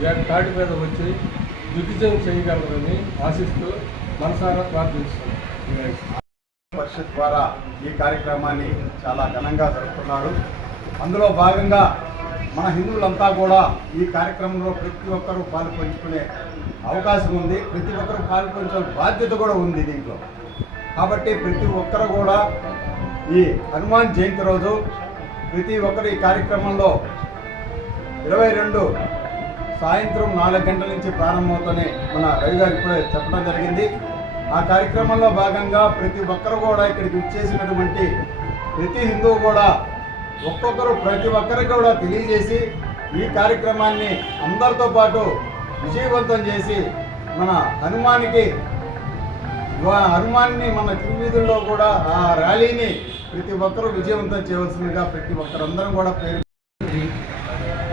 తాటి మీద వచ్చి దిగ్విజయం చేయగలరని ఆశిస్తూ మనసారా ప్రార్థిస్తున్నాను పరిషత్ ద్వారా ఈ కార్యక్రమాన్ని చాలా ఘనంగా జరుపుతున్నారు. అందులో భాగంగా మన హిందువులంతా కూడా ఈ కార్యక్రమంలో ప్రతి ఒక్కరూ పాల్పంచుకునే అవకాశం ఉంది. ప్రతి ఒక్కరూ పాల్పంచే బాధ్యత కూడా ఉంది దీంట్లో. కాబట్టి ప్రతి ఒక్కరు కూడా ఈ హనుమాన్ జయంతి రోజు ప్రతి ఒక్కరు ఈ కార్యక్రమంలో ఇరవై రెండు సాయంత్రం నాలుగు గంటల నుంచి ప్రారంభమవుతూనే మన రవి గారు ఇప్పుడే చెప్పడం జరిగింది. ఆ కార్యక్రమంలో భాగంగా ప్రతి ఒక్కరు కూడా ఇక్కడికి వచ్చేసినటువంటి ప్రతి హిందువు కూడా ఒక్కొక్కరు ప్రతి ఒక్కరికి కూడా తెలియజేసి ఈ కార్యక్రమాన్ని అందరితో పాటు విజయవంతం చేసి మన హనుమానికి హనుమాన్ని మన తిరువీధుల్లో కూడా ఆ ర్యాలీని ప్రతి ఒక్కరూ విజయవంతం చేయవలసిందిగా ప్రతి ఒక్కరందరం కూడా పేరు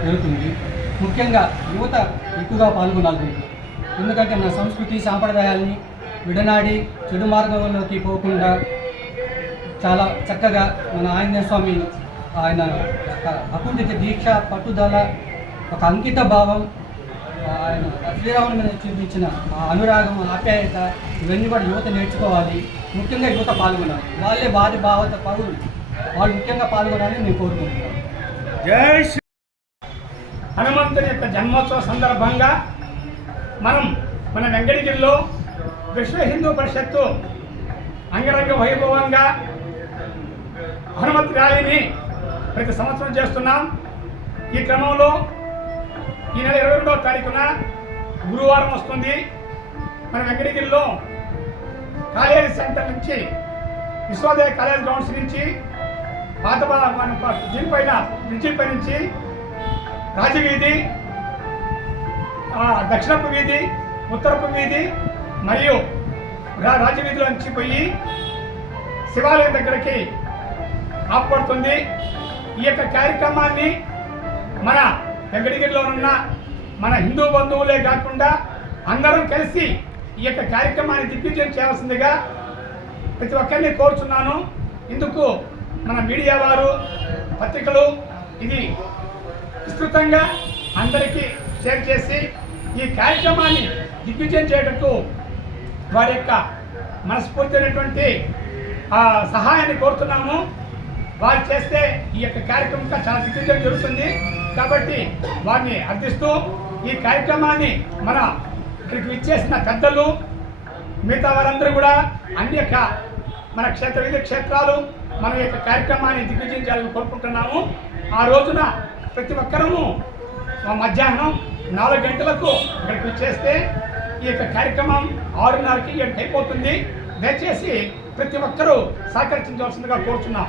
వెళ్తుంది ముఖ్యంగా యువత ఎక్కువగా పాల్గొనాలి. దీంట్లో ఎందుకంటే మన సంస్కృతి సాంప్రదాయాల్ని విడనాడి చెడు మార్గంలోకి పోకుండా చాలా చక్కగా మన ఆంజనేయ స్వామి ఆయన ఒక అకుంఠిత దీక్ష పట్టుదల ఒక అంకిత భావం ఆయన శ్రీరాముని మీద చూపించిన ఆ అనురాగం ఆప్యాయత ఇవన్నీ కూడా యువత నేర్చుకోవాలి. ముఖ్యంగా యువత పాల్గొనాలి. వాళ్ళే వారి భావత పౌరులు. వాళ్ళు ముఖ్యంగా పాల్గొనాలని నేను కోరుకుంటున్నాను జై శ్రీ హనుమంతుని యొక్క జన్మోత్సవ సందర్భంగా మనం మన వెంకటగిరిలో విశ్వ హిందూ పరిషత్తు అంగరంగ వైభవంగా హనుమంతు ర్యాలీని ప్రతి సంవత్సరం చేస్తున్నాం. ఈ క్రమంలో ఈ నెల ఇరవై రెండవ తారీఖున గురువారం వస్తుంది. మన వెంకటగిరిలో కాలేజీ సెంటర్ నుంచి విశ్వోదయ కాలేజ్ గ్రౌండ్స్ నుంచి పాత మన దీనిపైన బ్రిడ్జిపై నుంచి రాజవీధి దక్షిణపు వీధి ఉత్తరపు వీధి మరియు రాజవీధిలో నుంచి పోయి శివాలయం దగ్గరికి ఆపడుతుంది ఈ యొక్క కార్యక్రమాన్ని మన వెంకటగిరిలో ఉన్న మన హిందూ బంధువులే కాకుండా అందరం కలిసి ఈ యొక్క కార్యక్రమాన్ని దిగ్విజయం చేయాల్సిందిగా ప్రతి ఒక్కరిని కోరుచున్నాను. ఇందుకు మన మీడియా వారు పత్రికలు ఇది విస్తృతంగా అందరికీ షేర్ చేసి ఈ కార్యక్రమాన్ని దిగ్విజయం చేయటకు వారి యొక్క మనస్ఫూర్తి అయినటువంటి సహాయాన్ని కోరుతున్నాము. వారు చేస్తే ఈ యొక్క కార్యక్రమం చాలా దిగ్విజయం జరుగుతుంది. కాబట్టి వారిని అర్థిస్తూ ఈ కార్యక్రమాన్ని మన ఇక్కడికి విచ్చేసిన పెద్దలు మిగతా వారందరూ కూడా అన్ని యొక్క మన క్షేత్ర వివిధ క్షేత్రాలు మన యొక్క కార్యక్రమాన్ని దిగ్విజయం చేయాలని కోరుకుంటున్నాము. ఆ రోజున ప్రతి ఒక్కరము మధ్యాహ్నం నాలుగు గంటలకు ఇక్కడికి వచ్చేస్తే ఈ యొక్క కార్యక్రమం ఆరున్నరకి ఏడుకి అయిపోతుంది. దయచేసి ప్రతి ఒక్కరూ సహకరించవలసిందిగా కోరుతున్నాం